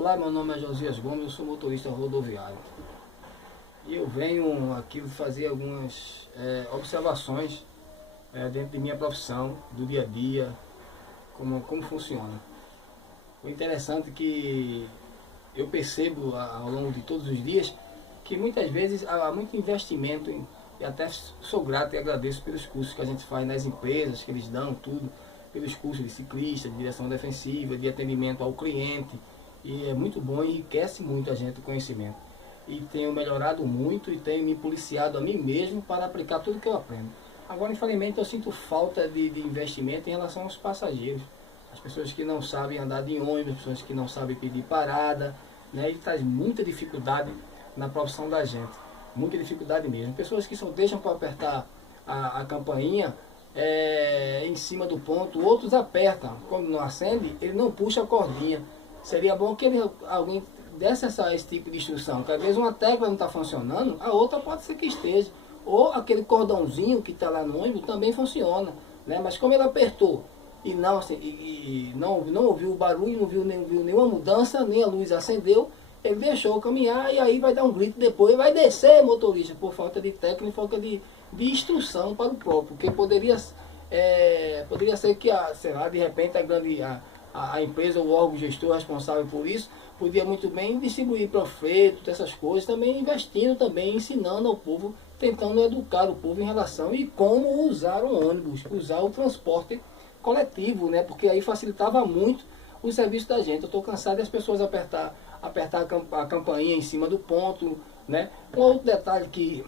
Olá, meu nome é Josias Gomes, eu sou motorista rodoviário. E eu venho aqui fazer algumas observações dentro de minha profissão, do dia a dia, como funciona. O interessante é que eu percebo ao longo de todos os dias que muitas vezes há muito investimento e até sou grato e agradeço pelos cursos que a gente faz nas empresas, que eles dão tudo, pelos cursos de ciclista, de direção defensiva, de atendimento ao cliente. E é muito bom e enriquece muito a gente o conhecimento. E tenho melhorado muito e tenho me policiado a mim mesmo para aplicar tudo que eu aprendo. Agora, infelizmente, eu sinto falta de investimento em relação aos passageiros. As pessoas que não sabem andar de ônibus, as pessoas que não sabem pedir parada, né? E traz muita dificuldade na profissão da gente. Muita dificuldade mesmo. Pessoas que só deixam para apertar a campainha em cima do ponto, outros apertam. Quando não acende, ele não puxa a cordinha. Seria bom que alguém desse esse tipo de instrução, que às vezes uma tecla não está funcionando, a outra pode ser que esteja. Ou aquele cordãozinho que está lá no ônibus também funciona, né? Mas como ele apertou e não ouviu o barulho, não viu nenhuma mudança, nem a luz acendeu, ele deixou caminhar e aí vai dar um grito depois, vai descer motorista, por falta de técnica, falta de instrução para o próprio, porque poderia ser que, sei lá, de repente a empresa, o órgão gestor responsável por isso, podia muito bem distribuir panfletos, essas coisas, também investindo, também ensinando ao povo, tentando educar o povo em relação e como usar o ônibus, usar o transporte coletivo, né? Porque aí facilitava muito o serviço da gente. Eu estou cansado das pessoas apertar a campainha em cima do ponto, né? Um outro detalhe que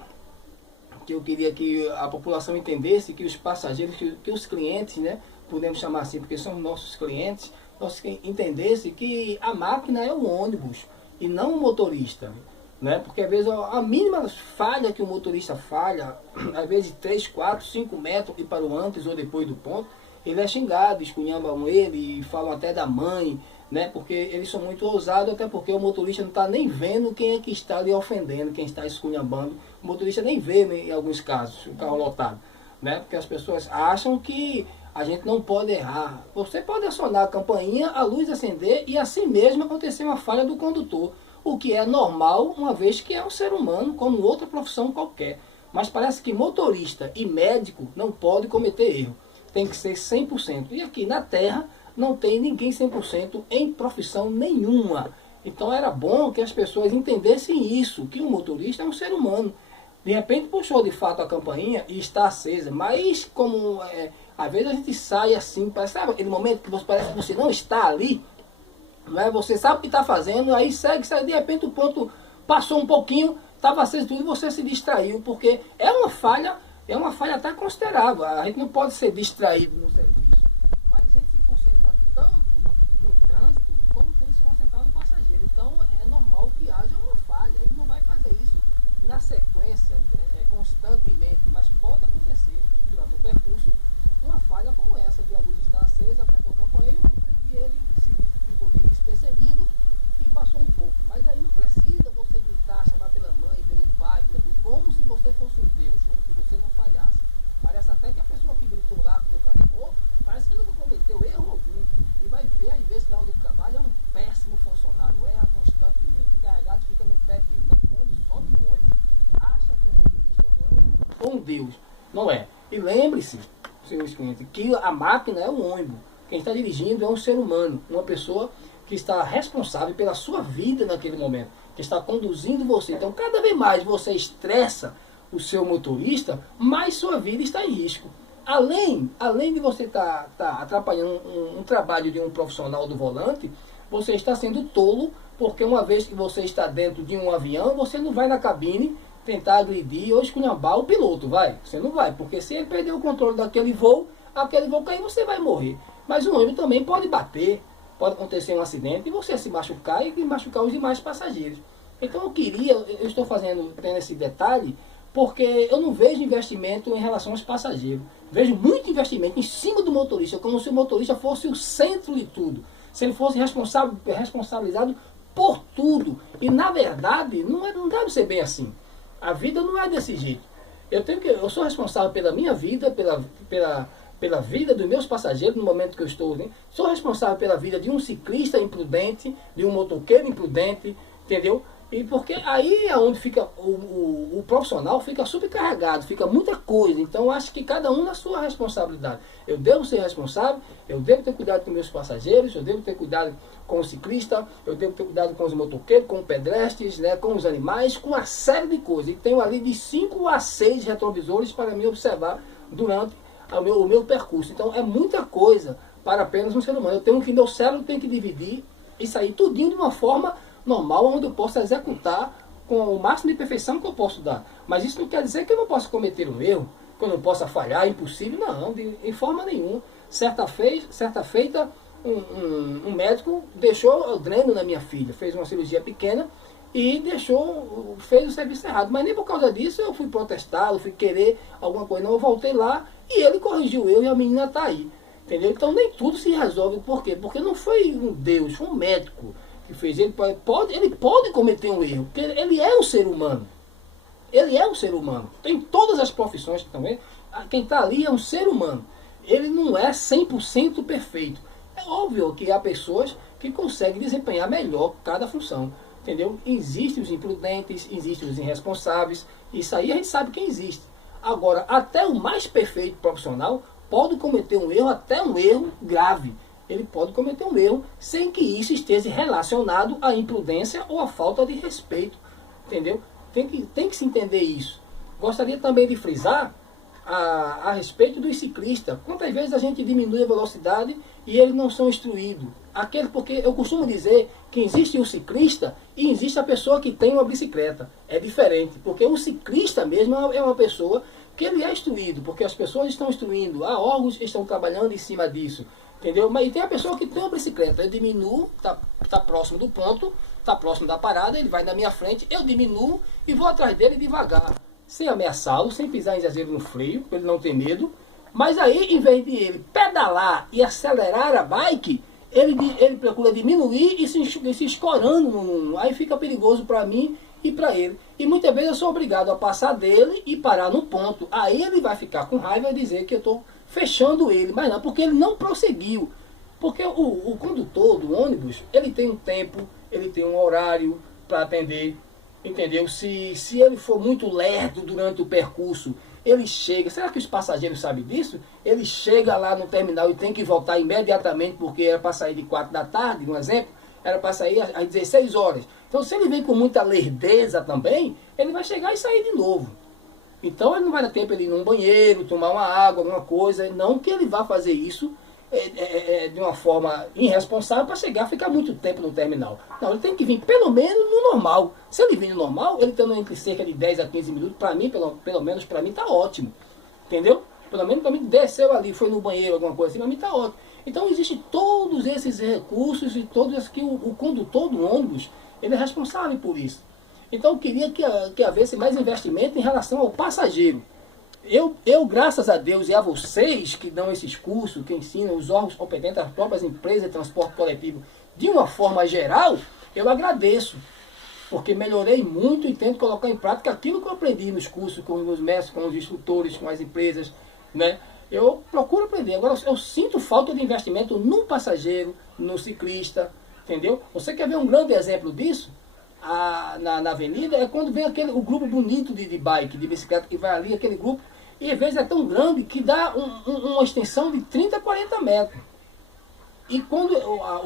eu queria que a população entendesse, que os passageiros, que os clientes, né? Podemos chamar assim, porque são nossos clientes, nós entendesse que a máquina é o ônibus e não o motorista, né? Porque às vezes a mínima falha que o motorista falha, às vezes 3, 4, 5 metros e para o antes ou depois do ponto, ele é xingado, esculhambam ele e falam até da mãe, né? Porque eles são muito ousados, até porque o motorista não está nem vendo quem é que está ali ofendendo, quem está esculhambando. O motorista nem vê, em alguns casos, o carro lotado, né? Porque as pessoas acham que a gente não pode errar. Você pode acionar a campainha, a luz acender e assim mesmo acontecer uma falha do condutor. O que é normal, uma vez que é um ser humano, como outra profissão qualquer. Mas parece que motorista e médico não pode cometer erro. Tem que ser 100%. E aqui na Terra não tem ninguém 100% em profissão nenhuma. Então era bom que as pessoas entendessem isso, que o motorista é um ser humano. De repente puxou de fato a campainha e está acesa, mas como às vezes a gente sai assim, parece, sabe aquele momento que parece que você não está ali, né? Você sabe o que está fazendo, aí segue, de repente o ponto passou um pouquinho, estava aceso tudo e você se distraiu, porque é uma falha até considerável. A gente não pode ser distraído no serviço, mas a gente se concentra tanto no trânsito como tem se concentrado no passageiro. Então é normal que haja uma falha. Ele não vai fazer isso na sequência, constantemente, mas pode acontecer durante o percurso uma falha como essa, de a luz estar acesa, apertou a campainha e ele ficou meio despercebido e passou um pouco. Mas aí não precisa você gritar, chamar pela mãe, pelo pai, como se você fosse um Deus, como se você não falhasse. Parece até que a pessoa que gritou lá, que o cara errou, parece que ele não cometeu erro algum. E vai ver, às vezes, lá onde ele trabalha, é um péssimo funcionário, erra constantemente. O carregado fica no pé dele, né? Quando sobe no ônibus, acha que o motorista é um anjo ou um Deus. Não é. E lembre-se, senhores clientes, que a máquina é um ônibus. Quem está dirigindo é um ser humano, uma pessoa que está responsável pela sua vida naquele momento, que está conduzindo você. Então, cada vez mais você estressa o seu motorista, mais sua vida está em risco. Além de você estar atrapalhando um trabalho de um profissional do volante, você está sendo tolo, porque uma vez que você está dentro de um avião, você não vai na cabine tentar agredir ou esculhambar o piloto, vai? Você não vai, porque se ele perder o controle daquele voo cair, você vai morrer. Mas o ônibus também pode bater, pode acontecer um acidente e você se machucar e machucar os demais passageiros. Então eu estou tendo esse detalhe, porque eu não vejo investimento em relação aos passageiros. Vejo muito investimento em cima do motorista, como se o motorista fosse o centro de tudo. Se ele fosse responsabilizado por tudo. E na verdade, não deve ser bem assim. A vida não é desse jeito. Eu sou responsável pela minha vida, pela vida dos meus passageiros no momento que eu estou, né? Sou responsável pela vida de um ciclista imprudente, de um motoqueiro imprudente, entendeu? E porque aí é onde fica o profissional fica sobrecarregado, fica muita coisa. Então acho que cada um na sua responsabilidade. Eu devo ser responsável, eu devo ter cuidado com meus passageiros, eu devo ter cuidado com o ciclista, eu devo ter cuidado com os motoqueiros, com os pedestres, né, com os animais, com uma série de coisas. E tenho ali de 5 a 6 retrovisores para me observar durante o meu percurso. Então é muita coisa para apenas um ser humano. Eu tenho que, meu cérebro tem que dividir isso aí tudinho de uma forma normal, onde eu possa executar com o máximo de perfeição que eu posso dar. Mas isso não quer dizer que eu não possa cometer um erro, que eu não possa falhar, é impossível, não, em forma nenhuma. Certa feita, um médico deixou o dreno na minha filha, fez uma cirurgia pequena e fez o serviço errado. Mas nem por causa disso eu fui protestar, eu fui querer alguma coisa, não, eu voltei lá e ele corrigiu eu e a menina está aí. Entendeu? Então nem tudo se resolve. Por quê? Porque não foi um Deus, foi um médico que fez. Ele pode cometer um erro, porque ele é um ser humano. Ele é um ser humano. Tem todas as profissões também. Quem está ali é um ser humano. Ele não é 100% perfeito. É óbvio que há pessoas que conseguem desempenhar melhor cada função. Entendeu? Existem os imprudentes, existem os irresponsáveis. Isso aí a gente sabe que existe. Agora, até o mais perfeito profissional pode cometer um erro, até um erro grave. Ele pode cometer um erro sem que isso esteja relacionado à imprudência ou à falta de respeito. Entendeu? Tem que se entender isso. Gostaria também de frisar a respeito dos ciclistas. Quantas vezes a gente diminui a velocidade e eles não são instruídos? Porque eu costumo dizer que existe o ciclista e existe a pessoa que tem uma bicicleta. É diferente, porque o ciclista mesmo é uma pessoa que ele é instruído, porque as pessoas estão instruindo, órgãos estão trabalhando em cima disso, entendeu? Mas tem a pessoa que tem uma bicicleta, eu diminuo, tá próximo do ponto, tá próximo da parada, ele vai na minha frente, eu diminuo e vou atrás dele devagar, sem ameaçá-lo, sem pisar em exagero no freio, para ele não ter medo. Mas aí, em vez de ele pedalar e acelerar a bike, ele procura diminuir e se escorando, aí fica perigoso para mim e para ele. E muitas vezes eu sou obrigado a passar dele e parar no ponto. Aí ele vai ficar com raiva e dizer que eu estou fechando ele. Mas não, porque ele não prosseguiu. Porque o condutor do ônibus, ele tem um tempo, ele tem um horário para atender. Entendeu? Se ele for muito lerdo durante o percurso, ele chega. Será que os passageiros sabem disso? Ele chega lá no terminal e tem que voltar imediatamente, porque era para sair de 4 da tarde, um exemplo, era para sair às 16 horas. Então, se ele vem com muita lerdeza também, ele vai chegar e sair de novo. Então, ele não vai dar tempo de ir num banheiro, tomar uma água, alguma coisa. Não que ele vá fazer isso de uma forma irresponsável para chegar a ficar muito tempo no terminal. Não, ele tem que vir pelo menos no normal. Se ele vir no normal, ele estando entre cerca de 10 a 15 minutos, para mim, pelo menos para mim, está ótimo. Entendeu? Pelo menos para mim, desceu ali, foi no banheiro, alguma coisa assim, para mim está ótimo. Então, existem todos esses recursos e todos esses que o condutor do ônibus, ele é responsável por isso. Então, eu queria que houvesse mais investimento em relação ao passageiro. Eu, graças a Deus e a vocês que dão esses cursos, que ensinam os órgãos competentes, as próprias empresas de transporte coletivo, de uma forma geral, eu agradeço. Porque melhorei muito e tento colocar em prática aquilo que eu aprendi nos cursos, com os meus mestres, com os instrutores, com as empresas, né? Eu procuro aprender. Agora, eu sinto falta de investimento no passageiro, no ciclista, entendeu? Você quer ver um grande exemplo disso? Na avenida é quando vem o grupo bonito de bike, de bicicleta, que vai ali, aquele grupo, e às vezes é tão grande que dá uma extensão de 30, 40 metros. E quando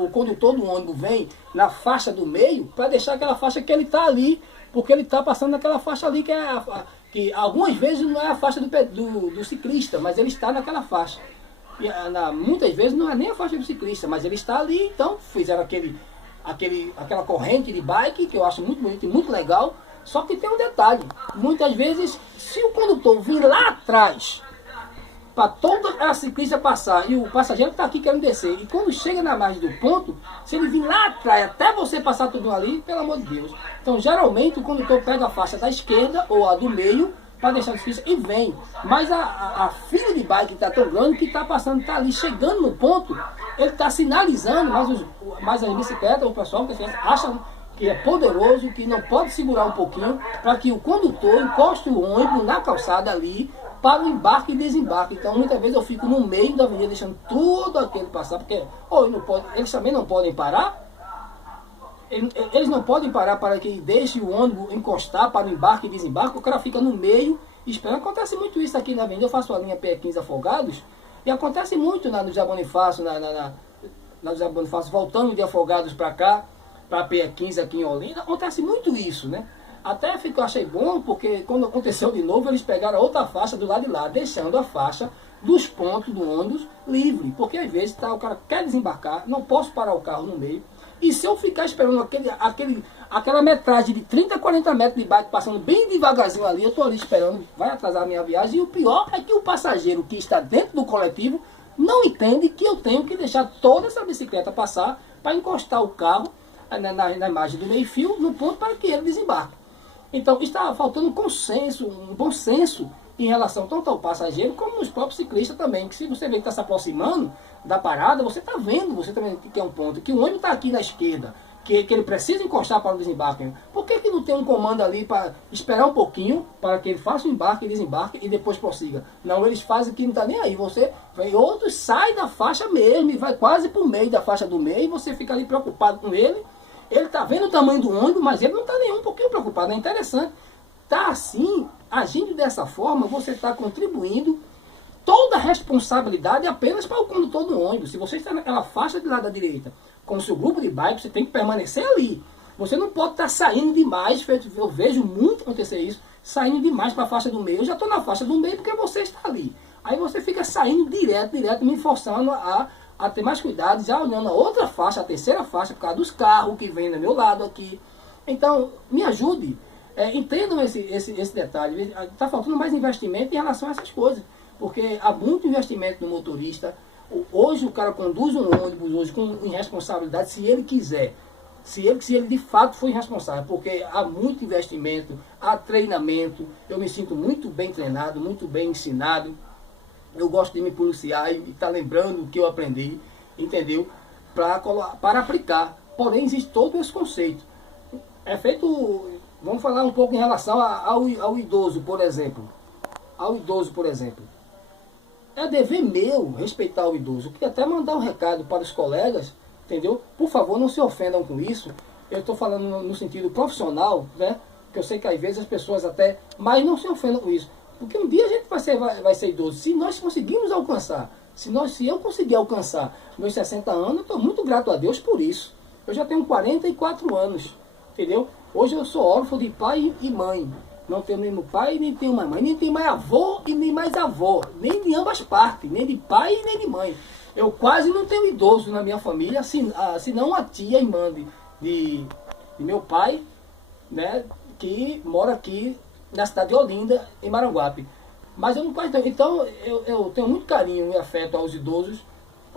o condutor do ônibus vem na faixa do meio, para deixar aquela faixa que ele está ali, porque ele está passando naquela faixa ali, que algumas vezes não é a faixa do ciclista, mas ele está naquela faixa. E, muitas vezes não é nem a faixa do ciclista, mas ele está ali, então fizeram aquela corrente de bike, que eu acho muito bonito e muito legal. Só que tem um detalhe, muitas vezes, se o condutor vir lá atrás, para toda a ciclista passar, e o passageiro está aqui querendo descer, e quando chega na margem do ponto, se ele vir lá atrás, até você passar tudo ali, pelo amor de Deus. Então, geralmente, o condutor pega a faixa da esquerda, ou a do meio, para deixar a ciclista, e vem. Mas a fila de bike está tão grande, que está passando, está ali, chegando no ponto, ele está sinalizando, mas as bicicletas, o pessoal que acha que é poderoso, que não pode segurar um pouquinho, para que o condutor encoste o ônibus na calçada ali, para o embarque e desembarque. Então muitas vezes eu fico no meio da avenida deixando tudo aquele passar, porque eles também não podem parar. Eles não podem parar para que deixe o ônibus encostar para o embarque e desembarque. O cara fica no meio esperando. Acontece muito isso aqui na avenida. Eu faço a linha PE15 Afogados e acontece muito na José Bonifácio, na José Bonifácio, voltando de Afogados para cá, para a PE15 aqui em Olinda. Acontece muito isso, né? Até eu achei bom, porque quando aconteceu de novo, eles pegaram a outra faixa do lado de lá, deixando a faixa dos pontos do ônibus livre. Porque às vezes o cara quer desembarcar, não posso parar o carro no meio. E se eu ficar esperando aquela metragem de 30, 40 metros de bike passando bem devagarzinho ali, eu estou ali esperando, vai atrasar a minha viagem. E o pior é que o passageiro que está dentro do coletivo não entende que eu tenho que deixar toda essa bicicleta passar para encostar o carro na imagem do meio-fio, no ponto para que ele desembarque. Então está faltando um consenso, um bom senso em relação tanto ao passageiro como nos próprios ciclistas também, que se você vê que está se aproximando da parada, você está vendo, você também que é um ponto, que o ônibus está aqui na esquerda, que ele precisa encostar para o desembarque. Por que não tem um comando ali para esperar um pouquinho, para que ele faça o embarque e desembarque e depois prossiga? Não, eles fazem que não está nem aí. Você vem, outros sai da faixa mesmo e vai quase por meio da faixa do meio, e você fica ali preocupado com ele. Ele está vendo o tamanho do ônibus, mas ele não está nem um pouquinho preocupado. É interessante. Está assim, agindo dessa forma, você está contribuindo toda a responsabilidade apenas para o condutor do ônibus. Se você está naquela faixa de lado da direita com o seu grupo de bike, você tem que permanecer ali. Você não pode estar saindo demais, eu vejo muito acontecer isso, saindo demais para a faixa do meio. Eu já estou na faixa do meio porque você está ali. Aí você fica saindo direto, me forçando a ter mais cuidado, já olhando a outra faixa, a terceira faixa, por causa dos carros que vêm do meu lado aqui. Então, me ajude. Entendam esse detalhe. Está faltando mais investimento em relação a essas coisas. Porque há muito investimento no motorista. Hoje o cara conduz um ônibus hoje com irresponsabilidade, se ele quiser. Se ele de fato for irresponsável. Porque há muito investimento, há treinamento. Eu me sinto muito bem treinado, muito bem ensinado. Eu gosto de me policiar e estar lembrando o que eu aprendi, entendeu? Para aplicar. Porém, existe todo esse conceito. É feito... Vamos falar um pouco em relação ao idoso, por exemplo. Ao idoso, por exemplo. É dever meu respeitar o idoso. Eu queria até mandar um recado para os colegas, entendeu? Por favor, não se ofendam com isso. Eu estou falando no sentido profissional, né? Que eu sei que às vezes as pessoas até... Mas não se ofendam com isso. Porque um dia a gente vai ser idoso. Se nós conseguirmos alcançar, se eu conseguir alcançar meus 60 anos, eu estou muito grato a Deus por isso. Eu já tenho 44 anos, entendeu? Hoje eu sou órfão de pai e mãe. Não tenho nem pai, nem tenho mãe, nem tenho mais avô e nem mais avó. Nem de ambas partes, nem de pai e nem de mãe. Eu quase não tenho idoso na minha família, senão a tia, irmã de meu pai, né, que mora aqui na cidade de Olinda, em Maranguape. Mas eu não posso. Então eu tenho muito carinho e afeto aos idosos,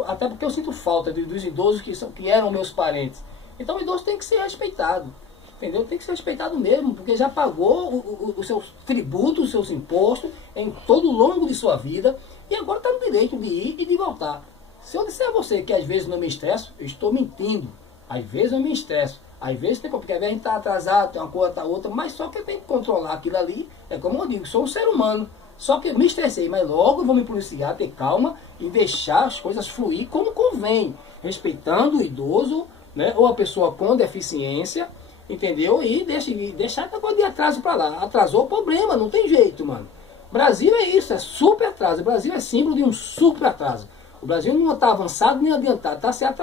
até porque eu sinto falta dos idosos que eram meus parentes. Então o idoso tem que ser respeitado. Entendeu? Tem que ser respeitado mesmo, porque já pagou os seus tributos, os seus impostos em todo o longo de sua vida e agora está no direito de ir e de voltar. Se eu disser a você que às vezes não me estresso, eu estou mentindo. Às vezes eu me estresso. Às vezes tem porque às vezes a gente está atrasado, tem uma coisa, tá outra, mas só que eu tenho que controlar aquilo ali. É como eu digo, sou um ser humano. Só que eu me estressei, mas logo eu vou me policiar, ter calma e deixar as coisas fluir como convém, respeitando o idoso, né, ou a pessoa com deficiência. Entendeu? E deixar a coisa de atraso para lá. Atrasou o problema, não tem jeito, mano. Brasil é isso, é super atraso. O Brasil é símbolo de um super atraso. O Brasil não está avançado nem adiantado, está se atrasando.